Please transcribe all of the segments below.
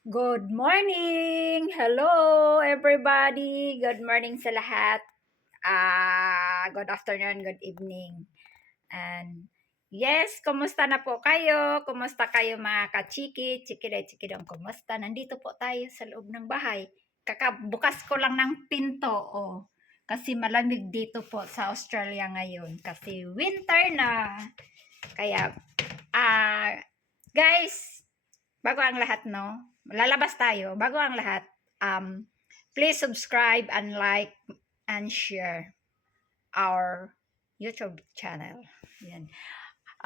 Good morning! Hello everybody! Good morning sa lahat. Good afternoon, good evening. And yes, kumusta na po kayo? Kumusta kayo mga kachiki? Chikidong, kumusta? Nandito po tayo sa loob ng bahay. Kakabukas ko lang ng pinto. Oh, kasi malamig dito po sa Australia ngayon. Kasi winter na. Kaya, guys, bago ang lahat, no? Lalabas tayo. Bago ang lahat, please subscribe and like and share our YouTube channel. Yan.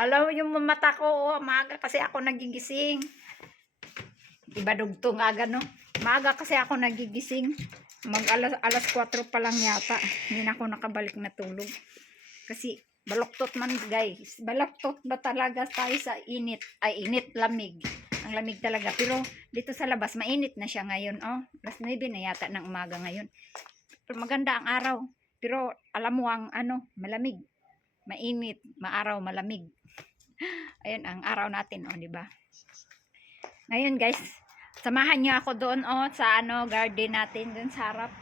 Alam mo yung mata ko, maaga kasi ako nagigising. Iba dugtong aga, no? Maaga kasi ako nagigising. Alas 4 pa lang yata. Hindi na ako nakabalik na tulog. Kasi baloktot man guys. Baloktot ba talaga tayo sa init? Ay, init, lamig. Ang lamig talaga. Pero dito sa labas, mainit na siya ngayon. Oh, alas 9 na yata ng umaga ngayon. Pero maganda ang araw. Pero alam mo ang malamig. Mainit, maaraw, malamig. Ayun ang araw natin, oh, di ba? Ngayon guys, samahan niyo ako doon sa garden natin doon sa harap.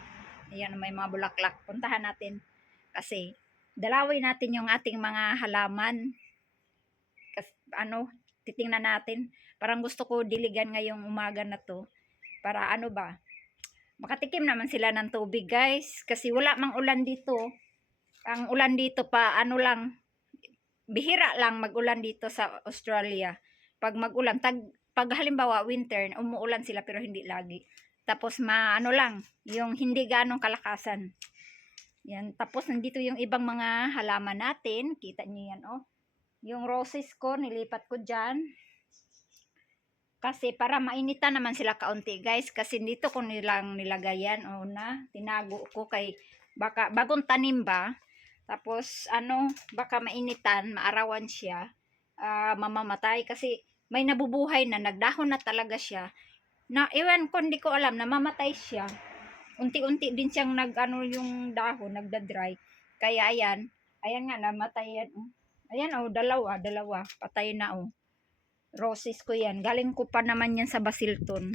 Ayan, may mga bulaklak. Puntahan natin kasi dalawin natin yung ating mga halaman. Kasi titingnan natin. Parang gusto ko diligan ngayong umaga na to para makatikim naman sila ng tubig, guys. Kasi wala mang ulan dito. Ang ulan dito pa lang, bihira lang mag-ulan dito sa Australia. Pag mag-ulan, pag halimbawa winter, umuulan sila pero hindi lagi. Tapos lang, yung hindi ganong kalakasan. Yan, tapos nandito yung ibang mga halaman natin. Kita niyo yan, oh. Yung roses ko, nilipat ko dyan. Kasi para mainitan naman sila kaunti, guys. Kasi dito ko nilang nilagayan. Tinago ko kay baka bagong tanim ba. Tapos baka mainitan, maarawan siya. Mamamatay kasi may nabubuhay na, nagdahon na talaga siya. Na ewan ko, hindi ko alam, namamatay siya. Unti-unti din siyang yung dahon, nagda-dry. Kaya ayan nga, namatay yan. Ayan, dalawa, patay na, roses ko yan. Galing ko pa naman yan sa Basilton.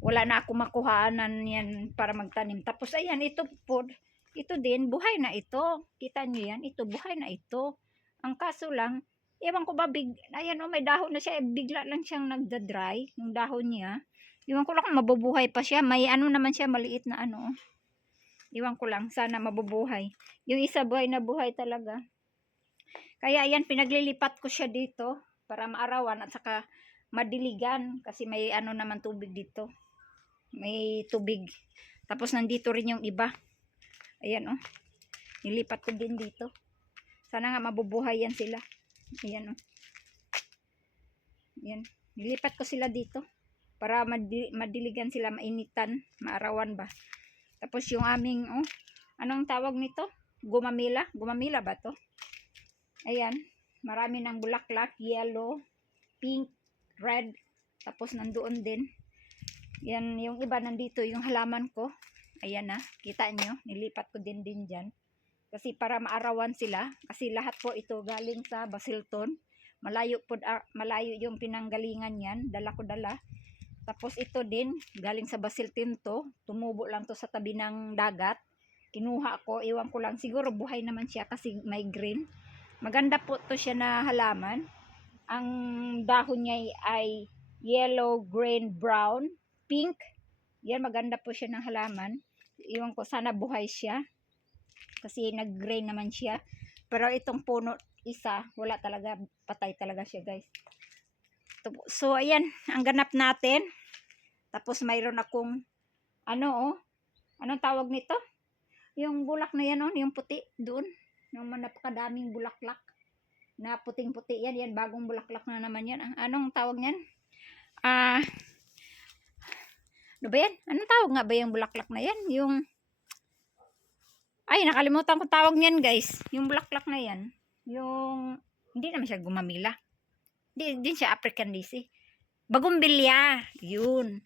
Wala na ako makuhaanan yan para magtanim. Tapos ayan, ito din, buhay na ito. Kita nyo yan, ito, buhay na ito. Ang kaso lang, ewan ko ba, ayan, may dahon na siya, bigla lang siyang nagda-dry, yung dahon niya. Iwan ko lang kung mabubuhay pa siya. May naman siya, maliit na Iwan ko lang, sana mabubuhay. Yung isa buhay na buhay talaga. Kaya ayan, pinaglilipat ko siya dito para maarawan at saka madiligan kasi may naman tubig dito. May tubig. Tapos nandito rin yung iba. Ayan, nilipat ko din dito. Sana nga mabubuhay yan sila. Ayan, Ayan. Nilipat ko sila dito para madiligan sila, mainitan, maarawan ba. Tapos yung aming, anong tawag nito? Gumamila ba to? Ayan, marami ng bulaklak, yellow, pink, red, tapos nandoon din. Yan, yung iba nandito, yung halaman ko. Ayan na, kita nyo, nilipat ko din dyan. Kasi para maarawan sila, kasi lahat po ito galing sa Basilton. Malayo yung pinanggalingan yan, dala. Tapos ito din, galing sa Basilton to, tumubo lang to sa tabi ng dagat. Kinuha ko, iwan ko lang, siguro buhay naman siya kasi may green. Maganda po to siya na halaman. Ang dahon niya ay yellow, green, brown, pink. Yan, maganda po siya ng halaman. Iwan ko, sana buhay siya. Kasi nag-green naman siya. Pero itong puno, isa, wala talaga, patay talaga siya, guys. So, ayan, ang ganap natin. Tapos, mayroon akong, anong tawag nito? Yung bulak na yan, yung puti, doon. Yung napakadaming bulaklak. Na puting-puti yan. Yan, bagong bulaklak na naman yan. Anong tawag niyan? Ano ba yan? Anong tawag nga ba yung bulaklak na yan? Nakalimutan ko tawag niyan, guys. Yung bulaklak na yan. Hindi naman siya gumamila. Hindi siya African daisy. Bagumbilya. Yun.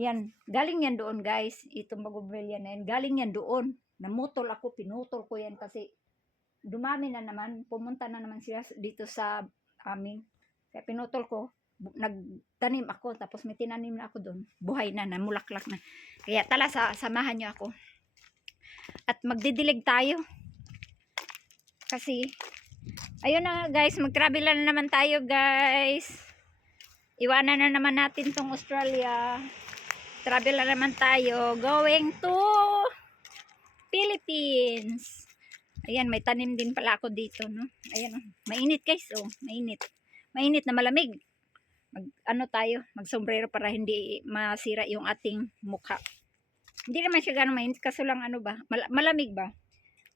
Yan. Galing yan doon, guys. Itong bagumbilya na yan. Galing yan doon. Namutol ako. Pinutol ko yan kasi dumami na naman. Pumunta na naman sila dito sa amin. Kaya pinutol ko. nagtanim ako, tapos may tinanim na ako doon. Buhay na, namulaklak na. Kaya samahan nyo ako. At magdidilig tayo. Kasi, ayun na guys, mag-travel na naman tayo guys. Iwanan na naman natin tong Australia. Travel na naman tayo. Going to Philippines. Ayan, may tanim din pala ako dito, no? Ayan, oh. Mainit guys, oh. Mainit. Mainit na malamig. Tayo, mag-sombrero para hindi masira yung ating mukha. Hindi naman siya ganun mainit, kaso lang malamig ba?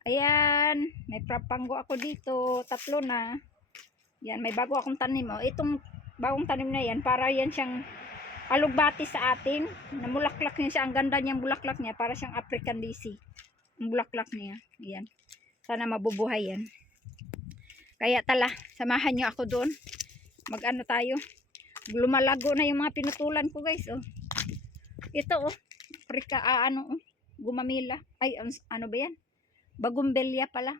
Ayan, may prapanggo ako dito, 3 na. Yan, may bago akong tanim, oh. Itong bagong tanim na yan, para yan siyang alugbati sa atin. Namulaklak niya siya, ang ganda niyang bulaklak niya, para siyang African daisy. Ang bulaklak niya, yan. Sana mabubuhay yan. Kaya samahan niyo ako doon. Tayo. Lumalago na yung mga pinutulan ko guys, oh. Ito, oh. Gumamila. Ay, ano ba yan? Bagumbelya pala.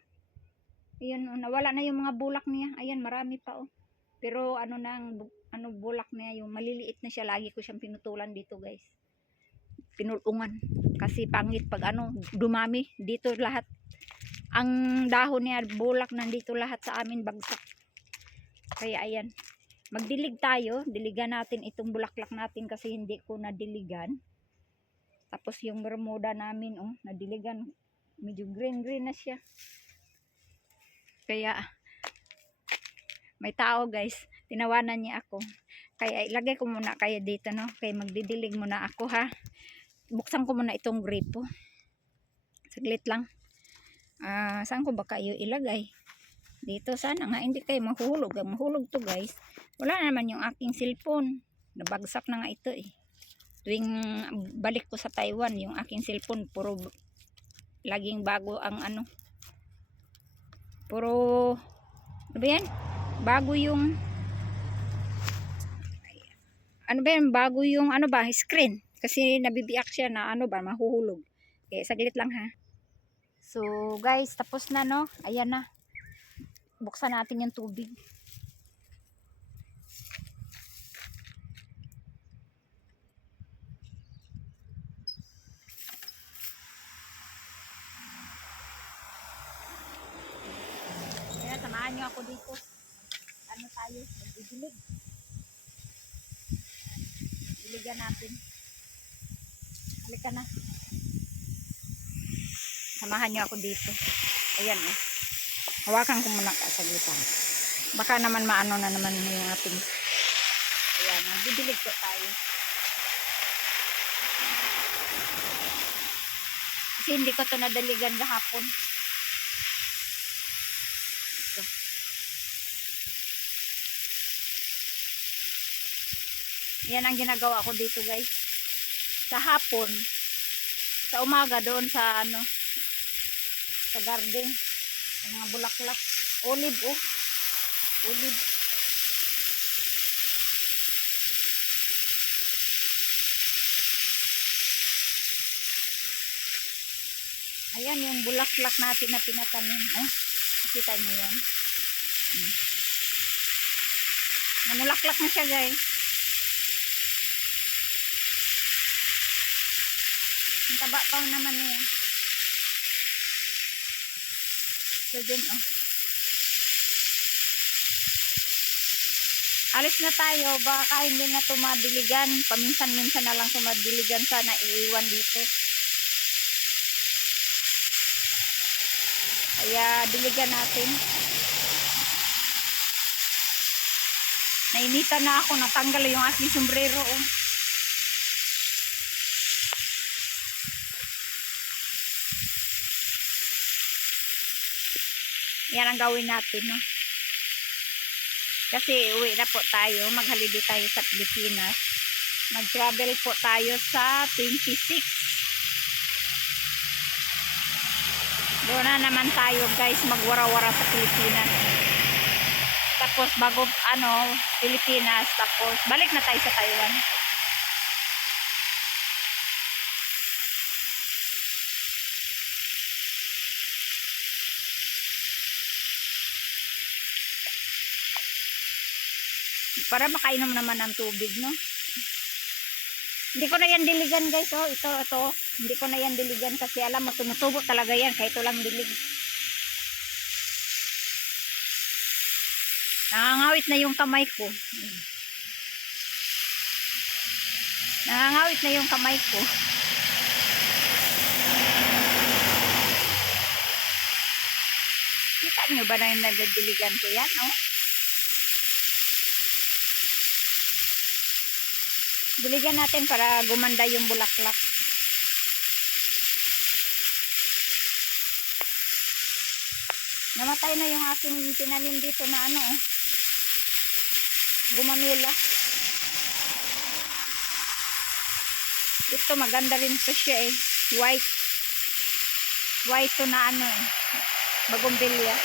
Ayan, oh, nawala na yung mga bulak niya. Ayan, marami pa, oh. Pero bulak niya, yung maliliit na siya. Lagi ko siyang pinutulan dito guys. Pinulungan. Kasi pangit pag dumami. Dito lahat. Ang dahon niya, bulak, nandito lahat sa amin, bagsak. Kaya ayan. Magdilig tayo. Diligan natin itong bulaklak natin kasi hindi ko nadiligan. Tapos yung bermuda namin, oh, nadiligan. Medyo green na siya. Kaya, may tao guys. Tinawanan niya ako. Kaya ilagay ko muna kayo dito, no? Kaya magdidilig muna ako, ha? Buksan ko muna itong gripo. Saglit lang. Saan ko ba kayo ilagay? Dito, sana nga hindi kayo mahulog. Mahulog to guys. Wala naman yung aking cellphone. Nabagsak na nga ito eh. Tuwing balik ko sa Taiwan, yung aking cellphone puro laging bago ang puro ba yan? Bago yung bago yung screen. Kasi nabibiyak siya na mahuhulog. Okay, saglit lang ha. So guys, tapos na, no? Ayan na. Buksan natin yung tubig. Ayan, samahan nyo ako dito. Tayo? Magdidilig. Diligan natin. Halika na. Samahan nyo ako dito. Ayan, eh. Hawakan ko muna kasagutan. Baka naman maano na naman yung ating. Ayan, magdidilig ko tayo. Kasi hindi ko ito nadaligan kahapon. Ito. Yan ang ginagawa ko dito guys. Sa hapon, sa umaga doon sa sa garden, sa mga bulaklak, olive, oh. Olive. Ayan yung bulaklak natin na pinatanim, oh. Kita mo yan. Namulaklak na siya guys. Ang taba pa naman niya. So dun, oh. Alis na tayo. Baka hindi na tumadiligan. Paminsan-minsan na lang tumadiligan. Sana iiwan dito. Kaya diligan natin. Nainitan na ako. Natanggal yung aking sombrero, oh. Yan ang gawin natin, no? Kasi uwi na po tayo. Mag-holiday tayo sa Pilipinas. Mag-travel po tayo sa 26. Doon na naman tayo guys, magwara-wara sa Pilipinas. Tapos bago Pilipinas, tapos balik na tayo sa Taiwan. para makainom naman ng tubig, no? Hindi ko na yan diligan, guys. Oh, ito. Hindi ko na yan diligan kasi alam mo, tumutubo talaga yan kahit walang dilig. Nangangawit na yung kamay ko. Nangangawit na yung kamay ko. Kita nyo ba na yung nadadiligan ko yan, oh? Diligan natin para gumanda yung bulaklak. Namatay na yung aking tinanim dito na ano, oh. Gumamila. Ito maganda rin to siya eh. White. White to na ano eh. Bagumbilya.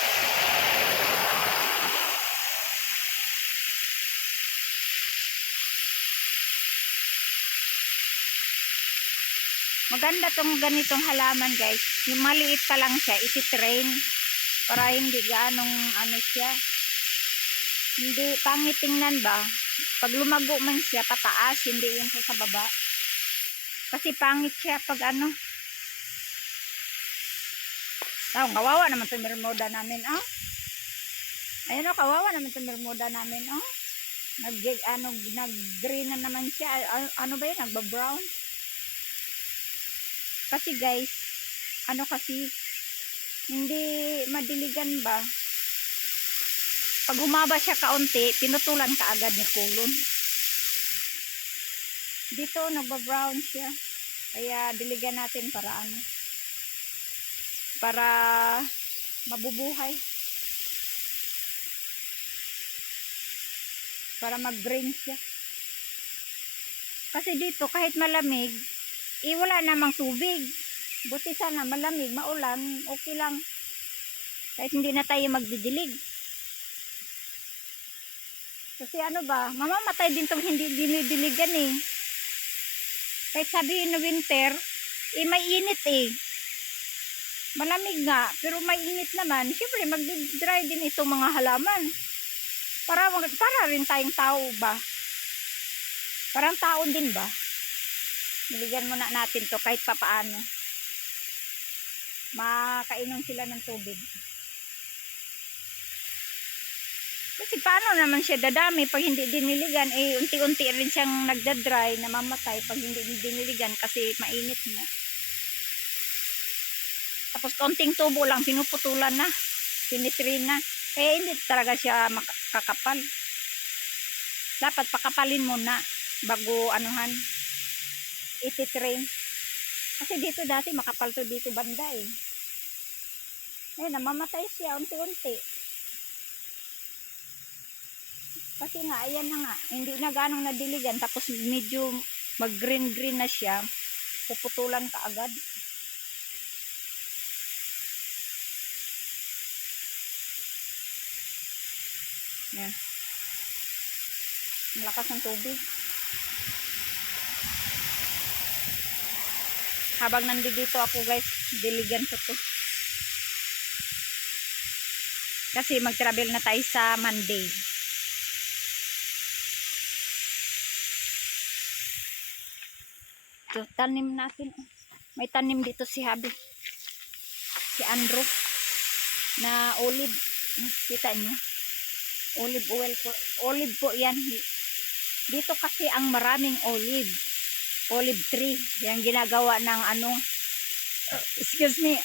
Maganda tong ganitong halaman, guys. Yung maliit pa lang siya, iti-train para hindi ganong ano siya. Hindi pangit tingnan ba? Pag lumago man siya pataas, hindi yung sa baba. Kasi pangit siya pag ano. Kawawa naman itong bermuda namin, oh. Ayun, oh, kawawa naman itong bermuda namin, oh. Nag-green na naman siya. Ano ba yun? Nagba-brown. Kasi guys, ano kasi, hindi madiligan ba? Pag humaba siya kaunti, tinutulan ka agad ni kulon. Dito, nagba-brown siya. Kaya diligan natin para ano, para mabubuhay. Para mag-green siya. Kasi dito, kahit malamig, wala namang tubig. Buti sana malamig, maulan, okay lang. Kahit hindi na tayo magdidilig. Kasi ano ba, mamamatay din itong hindi dinidiligan eh. Kahit sabihin na winter, may init eh. Malamig nga, pero may init naman. Siyempre, mag-dry din itong mga halaman. Para rin tayong tao ba? Parang tao din ba? Niligan muna natin to kahit papaano. Makainom sila ng tubig. Kasi paano naman siya dadami pag hindi diniligan? Unti-unti rin siyang nagda-dry, namamatay pag hindi diniligan kasi mainit na. Tapos konting tubo lang, pinuputulan na. Pinitrin na. Kaya hindi talaga siya makakapal. Dapat pakapalin muna bago anuhan. Iti-train. Kasi dito dati makapal to dito banda eh. Namamatay siya unti-unti. Kasi nga, ayan na nga. Hindi na ganong nadiligan. Tapos medyo mag-green-green na siya. Puputulan ka agad. Yan. Malakas ng tubig. Habang nandito ako guys, diligan ko to. Kasi mag-travel na tayo sa Monday. Ito, tanim natin. May tanim dito si Habi. Si Andrew. Na olive. Kita nyo? Olive oil po. Olive po yan. Dito kasi ang maraming olive. Olive tree. Yan ginagawa ng ano. Excuse me.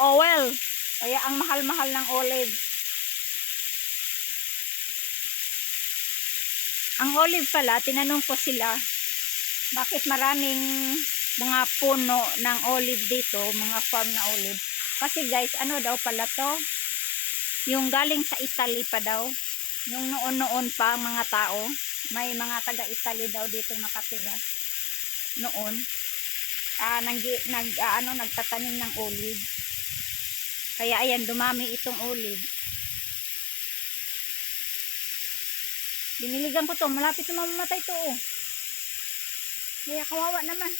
Oil. Kaya ang mahal-mahal ng olive. Ang olive pala, tinanong ko sila, bakit maraming mga puno ng olive dito, mga farm na olive. Kasi guys, ano daw pala to? Yung galing sa Italy pa daw. Yung noon-noon pa mga tao, may mga taga-Italy daw dito nakatira. Noon, nagtatanim ng olive. Kaya ayan, dumami itong olive. Diniligan ko to, malapit na mamamatay to oh. Kaya kawawa naman.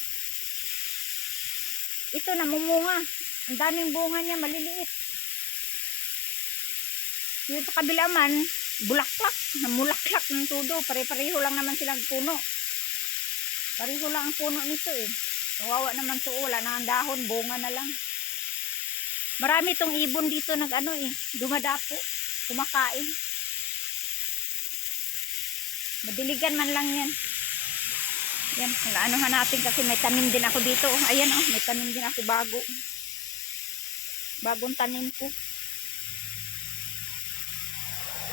Ito namumunga. Ang daming bunga niya, maliliit. Dito sa kabila man, bulaklak, namulaklak ng todo. Pare-pareho lang naman silang puno. Pareho lang ang puno nito eh. Kawawa naman to, wala na ang dahon, bunga na lang. Marami tong ibon dito nag-ano eh, dumadapo, kumakain. Madiligan man lang yan. Yan, anuhan natin kasi may tanim din ako dito. Ayan oh, may tanim din ako bago. Bagong tanim ko.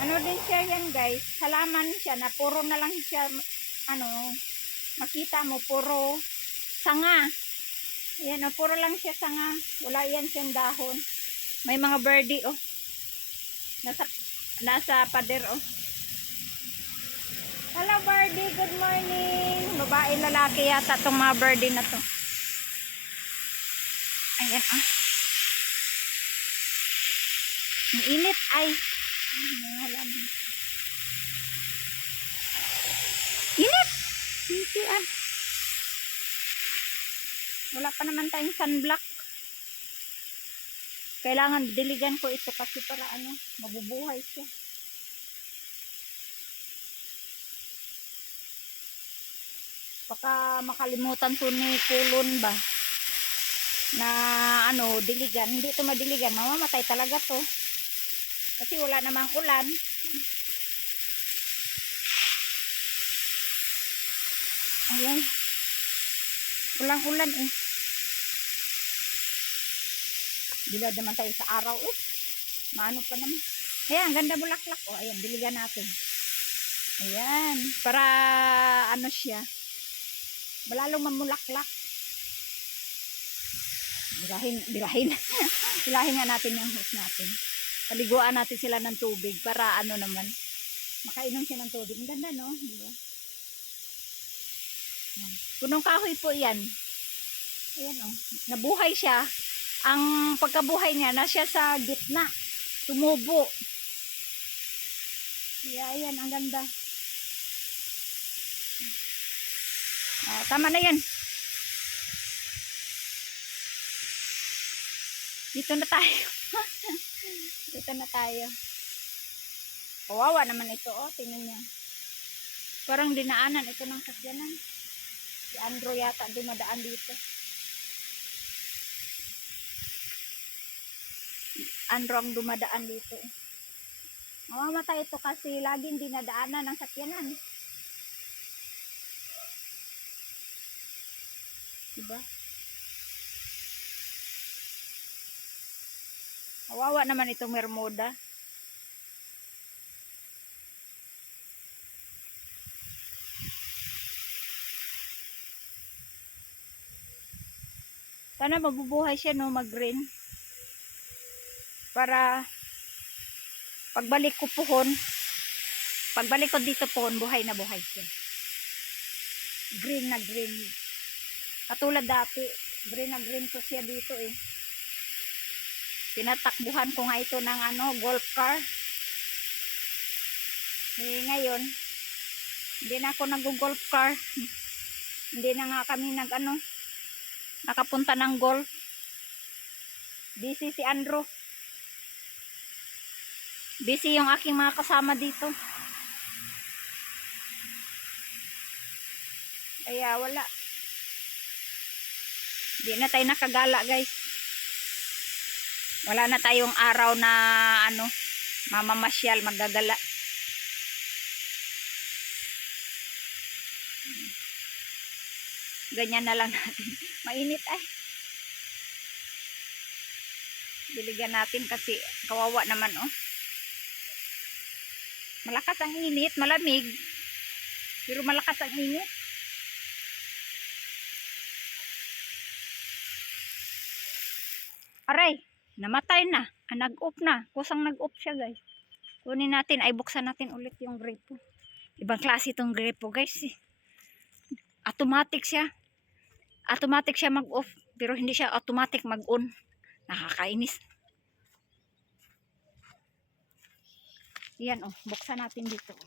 Ano din siya yan guys, halaman siya na puro na lang siya, ano, makita mo, puro sanga. Ayan oh, puro lang siya sanga. Wala yan siyang dahon. May mga birdie oh. Nasa pader oh. Hello birdie, good morning. Babae lalaki yata itong mga birdie na to. Ayan ah. Ang init ay. Init. Hindi ah. Wala pa naman tayong sunblock. Kailangan diligan ko ito kasi para ano, mabubuhay siya. Baka makalimutan to ni kulon ba na ano, diligan. Hindi ito madiligan, mamamatay talaga to kasi wala namang ulan. Ayan, walang ulan eh. Bilad naman tayo sa araw eh. Maano pa naman. Ayan, ganda bulaklak. O, ayan, diligan natin. Ayan, para ano siya, malalong mamulaklak. Birahin. Birahin nga natin yung hose natin. Paliguan natin sila ng tubig para ano naman, makainom siya ng tubig. Ang ganda no? Diba? Punong kahoy po yan. Ayan o. Nabuhay siya. Ang pagkabuhay niya, nasa sa gitna. Tumubo. Ayan, ang ganda. Tama na yan. Dito na tayo. Dito na tayo. Kawawa naman ito, oh. Tingnan niya. Parang dinaanan ito ng sakyanan. Si Andrew yata dumadaan dito. Andrew ang dumadaan dito. Mamamatay ito kasi laging dinadaanan ng sakyanan. Diba? Kawawa naman itong Bermuda. Sana mabubuhay siya no, mag-green. Para pagbalik ko pohon, pagbalik ko dito pohon, buhay na buhay siya. Green na green. Katulad dati, green na green ko siya dito eh. Tinatakbuhan ko nga ito ng ano, golf car. Eh, ngayon, hindi na ako nag-golf car. Hindi na nga kami nag-ano, nakapunta ng golf. Busy si Andrew. Busy yung aking mga kasama dito. Kaya wala. Hindi na tayo nakagala guys. Wala na tayong araw na ano, mamamasyal, magagala. Ganyan na lang natin. Mainit ay. Diligan natin kasi kawawa naman oh. Malakas ang init, malamig. Pero malakas ang init. Aray, namatay na. Nag-off na. Kusang nag-off siya guys. Kunin natin, ay buksan natin ulit yung gripo. Ibang klase itong gripo guys eh. Automatic siya. Automatic siya mag-off. Pero hindi siya automatic mag-on. Nakakainis. Yan oh, buksan natin dito.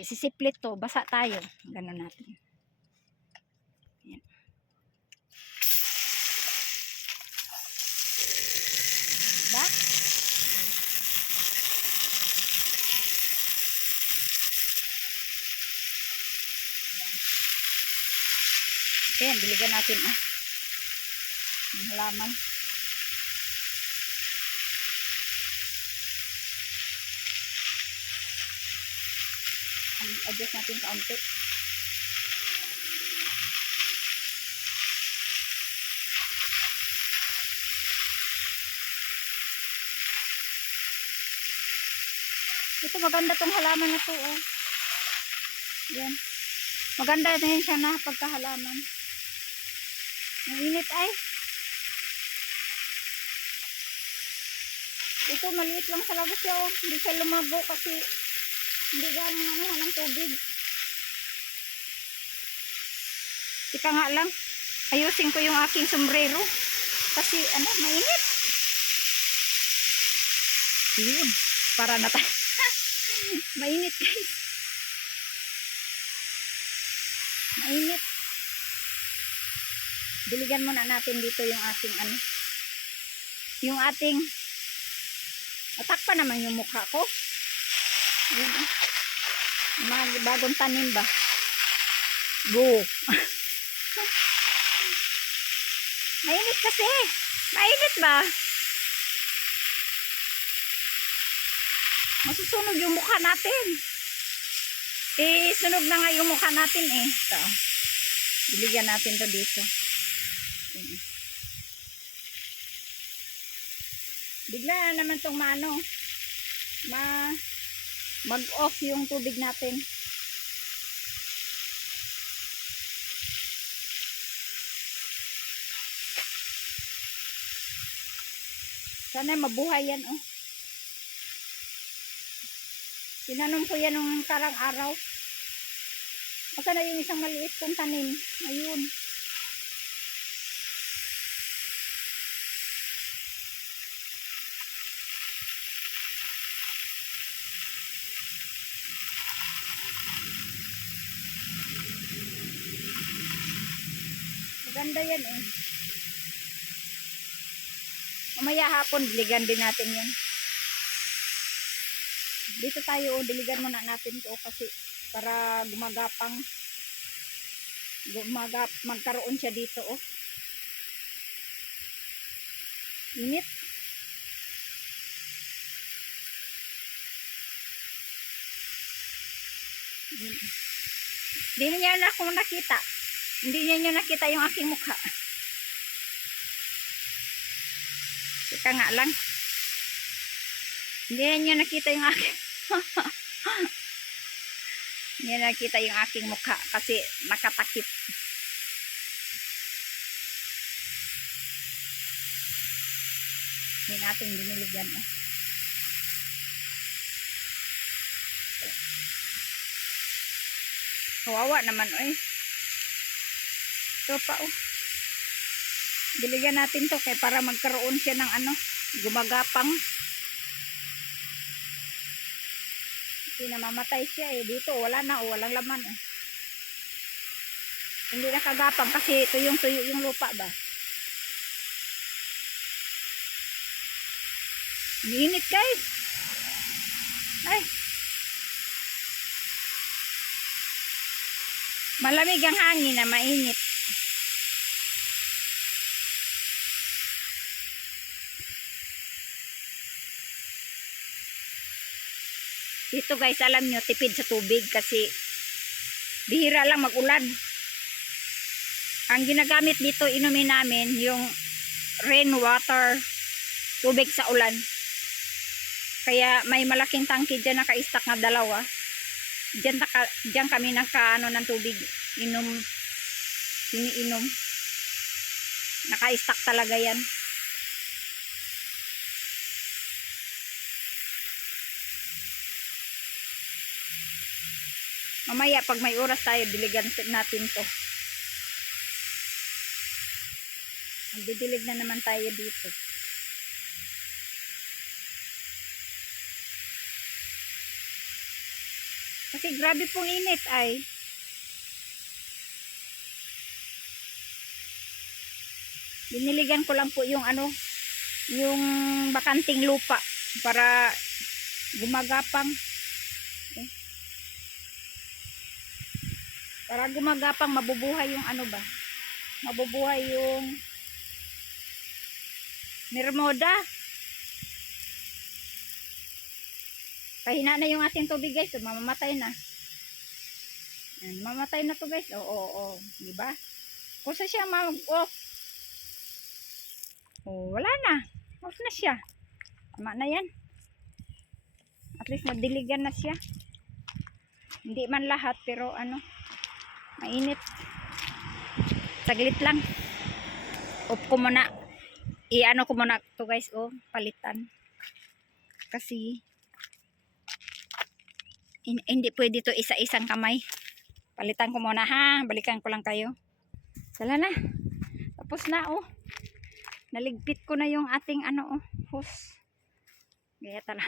Sisiplit to, basa tayo. Ganun natin. Yan. Diba? Ayan, diligan natin ang halaman. Adjust natin kaunti. Ito maganda tong halaman na to, oh. Yan. Maganda na yun siya na pagkahalaman. Ang init ay. Ito maliit lang talaga siya, oh. Hindi siya lumago kasi hindi gano'n naman ng tubig. Ika nga lang, ayusin ko yung aking sombrero. Kasi mainit. Yun, para na tayo. Mainit guys. Mainit. Diligan muna natin dito yung ating yung ating atakpan naman yung mukha ko. Yun, bagong tanim ba? Go. Mainit kasi. Mainit ba? Masusunog yung mukha natin. Sunog na nga yung mukha natin eh. So, biligyan natin to dito. Bigla na naman tong mag-off yung tubig natin. Sana mabuhay yan, oh. Tinanom ko yan nung karang araw. Asa na yung isang maliit kong tanim. Ayun. Maganda yan eh. Mamaya hapon, diligan din natin yan. Dito tayo, diligan muna natin to kasi para magkaroon siya dito, oh. Init. Hindi niya na ako nakita. Hindi niya nakita yung aking mukha. Ika nga lang. Hindi niya nakita yung aking hindi nakita yung aking mukha kasi nakatakip. Hindi natin diniligan, oh. Kawawa naman, eh. Ito pa, oh. Diligan natin to kaya para magkaroon siya ng gumagapang. Hindi namamatay siya eh. Dito wala na, oh, walang laman eh. Hindi nakagapang kasi tuyo yung lupa ba. Init guys. Ay. Malamig ang hangin na mainit. Dito guys, alam nyo, tipid sa tubig kasi bihira lang mag-ulan. Ang ginagamit dito, inumin namin yung rainwater, tubig sa ulan. Kaya may malaking tangke dyan naka-stack na dalawa. Diyan kami ng tubig. Iniinom. Naka-stack talaga yan. Mamaya pag may oras tayo, diligan natin to. Magdidilig na naman tayo dito. Kasi grabe pong init ay. Diniligan ko lang po yung yung bakanting lupa para gumagapang. Okay. Para gumagapang, mabubuhay yung ba. mabubuhay yung Mermoda. Pahina na yung ating tubig guys, mamamatay na. Yan, mamatay na to guys. Oo, di ba? Kusa siya mag-off. Oh, wala na. Off na siya. Tama na yan. At least nadiligan na siya. Hindi man lahat pero ano, mainit. Saglit lang. Off ko muna. I-ano ko muna to guys, oh, palitan. Kasi hindi pwede to isa-isang kamay. Palitan ko muna ha. Balikan ko lang kayo. Sala na. Tapos na oh. Naligpit ko na yung ating ano oh, hose. Kaya tala.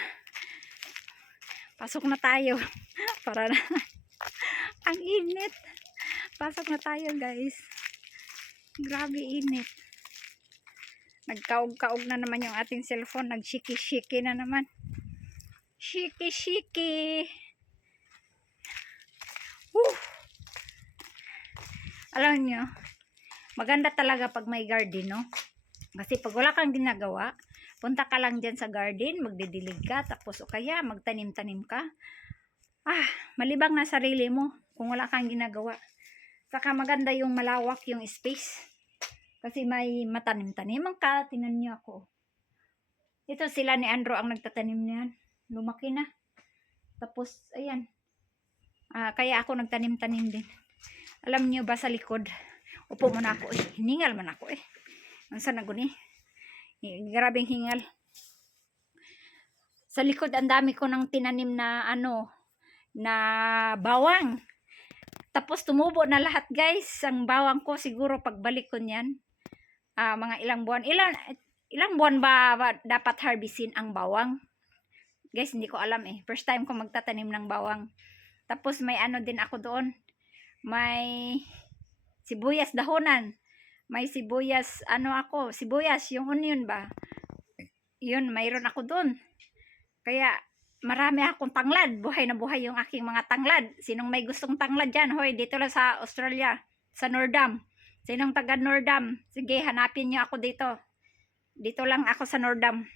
Pasok na tayo. Para na. Ang init. Pasok na tayo guys. Grabe init. Nagkaog-kaog na naman yung ating cellphone. Nagshiki-shiki na naman. Shiki-shiki. Alam nyo, maganda talaga pag may garden, no? Kasi pag wala kang ginagawa, punta ka lang dyan sa garden, magdidilig ka, tapos o kaya magtanim-tanim ka. Malibang na sarili mo kung wala kang ginagawa. Saka maganda yung malawak yung space. Kasi may matanim-taniman ka, tinan niyo ako. Ito sila ni Andrew ang nagtatanim niyan. Lumaki na. Tapos, ayan. Kaya ako nagtanim-tanim din. Alam niyo ba sa likod? Upo muna ako eh. Hiningal man ako eh. Saan na guni? Grabing hingal. Sa likod, ang dami ko ng tinanim na ano, na bawang. Tapos tumubo na lahat guys. Ang bawang ko siguro pagbalik ko niyan. Mga ilang buwan. Ilang buwan ba dapat harvestin ang bawang? Guys, hindi ko alam eh. First time ko magtatanim ng bawang. Tapos may ano din ako doon. May sibuyas dahonan. May sibuyas, sibuyas, yung onion ba? Yun, mayroon ako doon. Kaya, marami akong tanglad. Buhay na buhay yung aking mga tanglad. Sinong may gustong tanglad dyan? Hoy, dito lang sa Australia, sa Nordam. Sinong taga Nordam? Sige, hanapin nyo ako dito. Dito lang ako sa Nordam.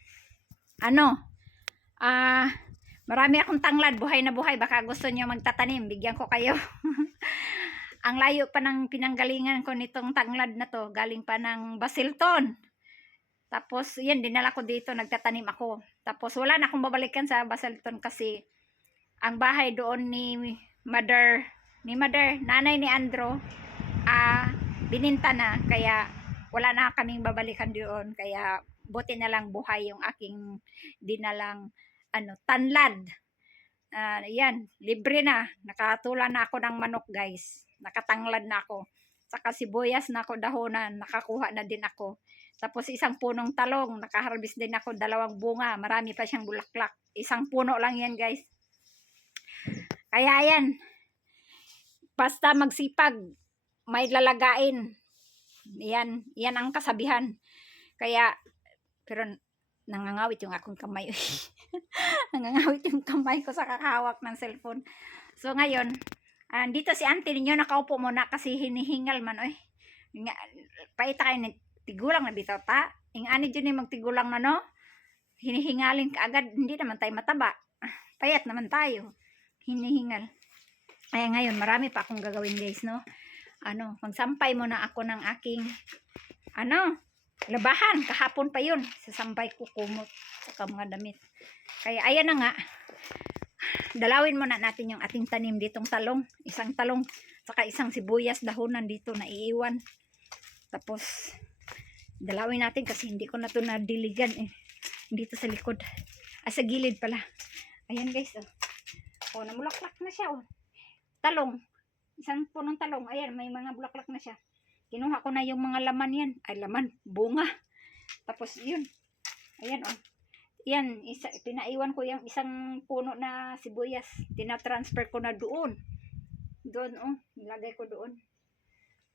Marami akong tanglad. Buhay na buhay. Baka gusto nyo magtatanim. Bigyan ko kayo. Ang layo pa ng pinanggalingan ko nitong tanglad na to. Galing pa ng Basilton. Tapos, yan, dinala ko dito. Nagtatanim ako. Tapos, wala na akong babalikan sa Basilton kasi ang bahay doon ni Mother, nanay ni Andrew, bininta na. Kaya, wala na kaming babalikan doon. Kaya, buti na lang buhay yung aking dinalang tanlad. Yan, libre na. Nakatula na ako ng manok guys. Nakatanglad na ako. Saka sibuyas na ako dahonan. Nakakuha na din ako. Tapos isang punong talong. Nakaharvest din ako 2 bunga. Marami pa siyang bulaklak. Isang puno lang yan guys. Kaya yan. Basta magsipag. May lalagain. Yan ang kasabihan. Kaya, pero nangangawit yung akong kamay. Nangangawit yung kamay ko sa kakahawak ng cellphone. So ngayon, dito si auntie ninyo nakaupo muna kasi hinihingal man. Paita kayo ni tigulang na bitaw ta. Ingani dyan yung magtigulang na no. Hinihingalin ka agad. Hindi naman tayo mataba. Payat naman tayo. Hinihingal. Kaya ngayon, marami pa akong gagawin guys no. Magsampay muna ako ng aking labahan. Kahapon pa yun. Sasampay ko kumot saka mga damit. Kaya ayan na nga. Dalawin muna natin yung ating tanim ditong talong. Isang talong. Saka isang sibuyas dahonan dito na iiwan. Tapos dalawin natin kasi hindi ko na ito nadiligan eh. Dito sa likod. Sa gilid pala. Ayan guys. Namulaklak na siya. Talong. Isang punong talong. Ayan, may mga bulaklak na siya. Kinuha ko na yung mga laman yan. Laman. Bunga. Tapos yun. Ayan Yan, pinaiwan ko yung isang puno na sibuyas. Tina-transfer ko na doon. Nilagay ko doon.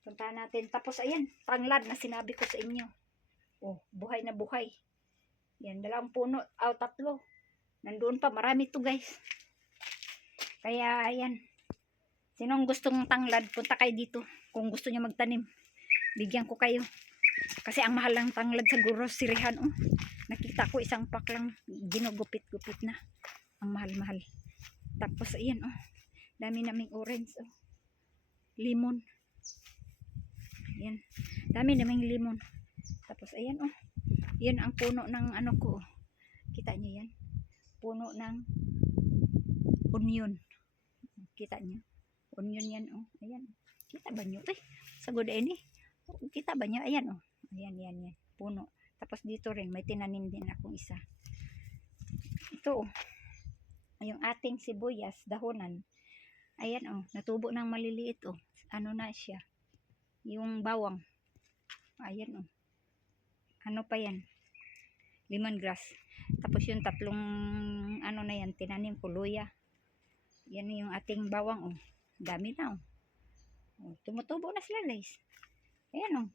Puntahan natin. Tapos ayan, tanglad na sinabi ko sa inyo. Buhay na buhay. Yan, 2 puno. 3. Nandoon pa, marami to guys. Kaya ayan. Sinong gustong tanglad, punta kayo dito. Kung gusto niyo magtanim. Bigyan ko kayo. Kasi ang mahal ng tanglad sa groceryhan. Oh. Nakita ko isang pack lang. Ginugupit-gupit na. Ang mahal-mahal. Tapos ayan oh. Dami naming orange oh. Limon. Ayan. Dami naming limon. Tapos ayan oh. Yan ang puno ng ano ko. Oh. Kita nyo yan? Puno ng onion. Kita nyo? Onion yan oh. Ayan. Kita ba nyo? Sagod ini. Kita ba nyo? Ayan oh. Ayan, yan. Puno. Tapos dito rin, may tinanim din akong isa. Ito oh. Yung ating sibuyas, dahonan. Ayan oh. Natubo ng maliliit oh. Ano na siya? Yung bawang. Ayan oh. Ano pa yan? Lemongrass. Tapos yung tatlong ano na yan, tinanim ko, luya. Yan yung ating bawang oh. Dami na oh. Oh, tumutubo na sila guys. Ayan oh.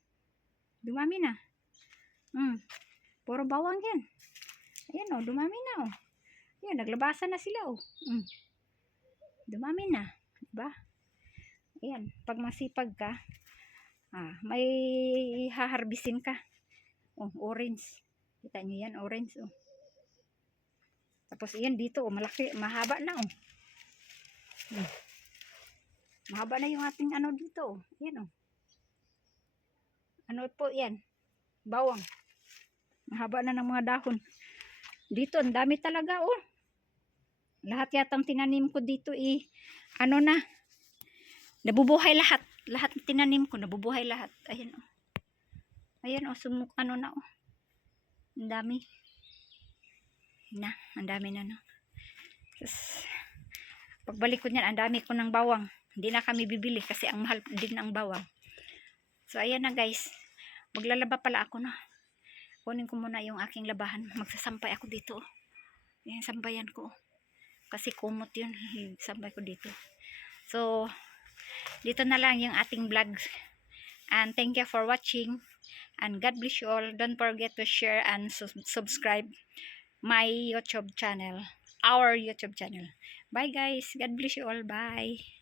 Dumami na. Puro bawang yan. Ayan oh, dumami na oh. Ayan, naglabasan na sila oh. Dumami na. Diba? Ayan, pag masipag ka, may haharbisin ka. Oh, orange. Kita nyo yan, orange oh. Tapos yan dito oh, malaki, mahaba na oh. Mahaba na yung ating ano dito oh. Yan oh. Ano po yan? Bawang. Mahaba na ng mga dahon. Dito, ang dami talaga oh. Lahat yatang tinanim ko dito ano na. Nabubuhay lahat. Lahat tinanim ko, nabubuhay lahat. Ayan oh. Ayan oh, ano na oh. Ang dami. Na, ang dami na no. Tapos, pagbalik ko niyan, ang dami ko ng bawang. Hindi na kami bibili kasi ang mahal din ng bawang. So, ayan na guys. Maglalaba pala ako na. Kunin ko muna yung aking labahan. Magsasampay ako dito. Ayan, sampayan ko. Kasi kumot yun. Sampay ko dito. So, dito na lang yung ating vlog. And thank you for watching. And God bless you all. Don't forget to share and subscribe my YouTube channel. Our YouTube channel. Bye guys. God bless you all. Bye.